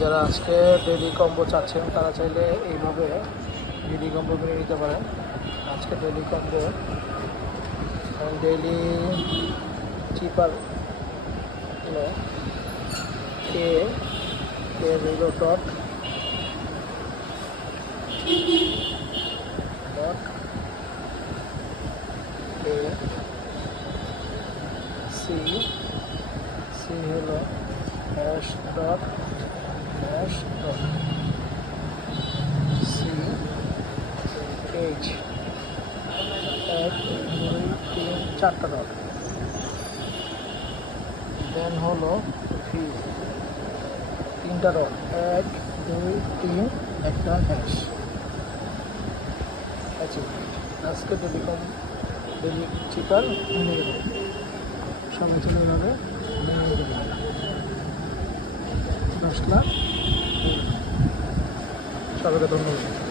যারা আজকে daily combo চাচ্ছেন তারা চাইলে এইভাবে ডেইলি কম্বো কিনে নিতে পারেন। আজকে ডেইলি কম্বো ডেইলি চিপার হলো কে কে রইল dot dot A C C হলো হ্যাশ ডট সি এইচ 1 2 3 4টা ডট। দেন হলো ভি 3টা ডট 1 2 3 একটা হ্যাশ। আচ্ছা, আজকে ডেলি চিপার নিয়ে যাবে সবাই চলে যাবে 10 লাখ। সবাইকে ধন্যবাদ।